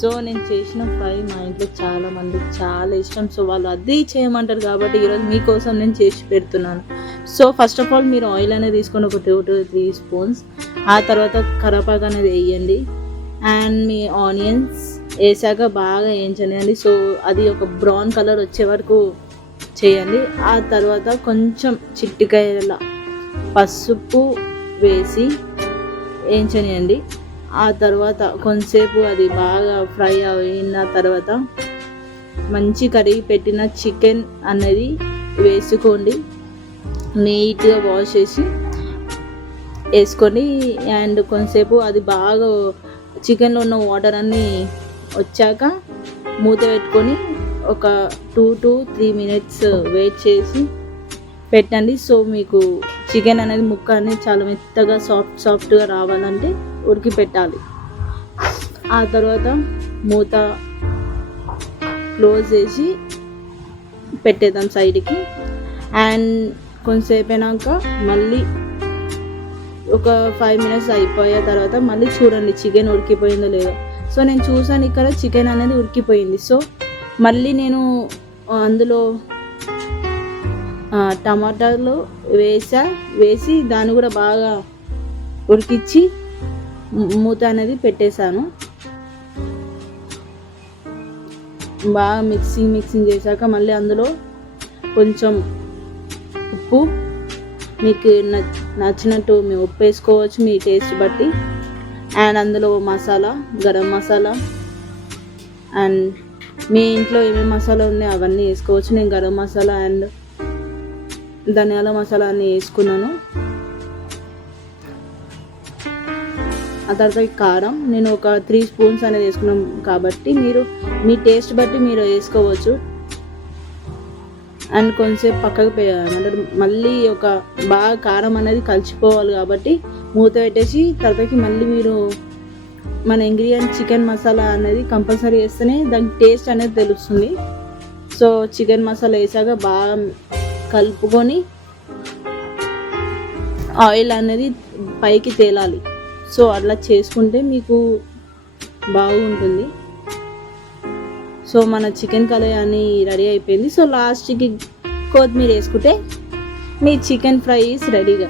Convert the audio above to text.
So నేను చేసిన fry మా ఇంట్లో చాలామందికి చాలా ఇష్టం. సో వాళ్ళు అది చేయమంటారు కాబట్టి ఈరోజు మీకోసం నేను చేసి పెడుతున్నాను. సో ఫస్ట్ ఆఫ్ ఆల్ మీరు ఆయిల్ అనేది తీసుకొని ఒక 2 to 3 స్పూన్స్, ఆ తర్వాత కరివేపాకు అనేది వేయండి అండ్ మీ ఆనియన్స్ వేసాక బాగా వేయించండి. సో అది ఒక బ్రౌన్ కలర్ వచ్చే వరకు చేయండి. ఆ తర్వాత కొంచెం చిట్టికాయల పసుపు వేసి వేయించనియండి. ఆ తర్వాత కొంతసేపు అది బాగా ఫ్రై అయిన తర్వాత మంచి కడిగి పెట్టిన చికెన్ అనేది వేసుకోండి. నీట్గా వాష్ చేసి వేసుకొని అండ్ కొంతసేపు అది బాగా చికెన్లో ఉన్న వాటర్ అన్నీ వచ్చాక మూత పెట్టుకొని ఒక 2 to 3 minutes వెయిట్ చేసి పెట్టండి. సో మీకు చికెన్ అనేది ముక్క అనేది చాలా మెత్తగా సాఫ్ట్గా రావాలంటే ఉడికి పెట్టాలి. ఆ తర్వాత మూత క్లోజ్ చేసి పెట్టేద్దాం సైడ్కి. అండ్ కొంతసేపు అయినాక మళ్ళీ ఒక 5 minutes అయిపోయే తర్వాత మళ్ళీ చూడండి చికెన్ ఉడికిపోయిందో లేదో. సో నేను చూసాను ఇక్కడ చికెన్ అనేది ఉడికిపోయింది. సో మళ్ళీ నేను అందులో టమాటాలు వేసి దాన్ని కూడా బాగా ఉడికించి మూత అనేది పెట్టేశాను. బాగా మిక్సింగ్ చేశాక మళ్ళీ అందులో కొంచెం ఉప్పు, మీకు నచ్చినట్టు మీ ఉప్పు వేసుకోవచ్చు మీ టేస్ట్ బట్టి. అండ్ అందులో మసాలా, గరం మసాలా అండ్ మీ ఇంట్లో ఏమేమి మసాలా ఉన్నాయో అవన్నీ వేసుకోవచ్చు. నేను గరం మసాలా అండ్ ధనియాల మసాలా అన్నీ వేసుకున్నాను. ఆ తర్వాత కారం నేను ఒక 3 స్పూన్స్ అనేది వేసుకున్నాను కాబట్టి మీరు మీ టేస్ట్ బట్టి మీరు వేసుకోవచ్చు. అండ్ కొంచెంసేపు పక్కకు అంటే మళ్ళీ ఒక బాగా కారం అనేది కలిసిపోవాలి కాబట్టి మూత పెట్టేసి తర్వాతకి మళ్ళీ మీరు మన ఇంగ్రీడియంట్ చికెన్ మసాలా అనేది కంపల్సరీ వేస్తేనే దానికి టేస్ట్ అనేది తెలుస్తుంది. సో చికెన్ మసాలా వేసాక బాగా కలుపుకొని ఆయిల్ అనేది పైకి తేలాలి. సో అట్లా చేసుకుంటే మీకు బాగుంటుంది. సో మన చికెన్ కర్రీ అని రెడీ అయిపోయింది. సో లాస్ట్కి కొత్తిమీర వేసుకుంటే మీ చికెన్ ఫ్రై ఈస్ రెడీగా.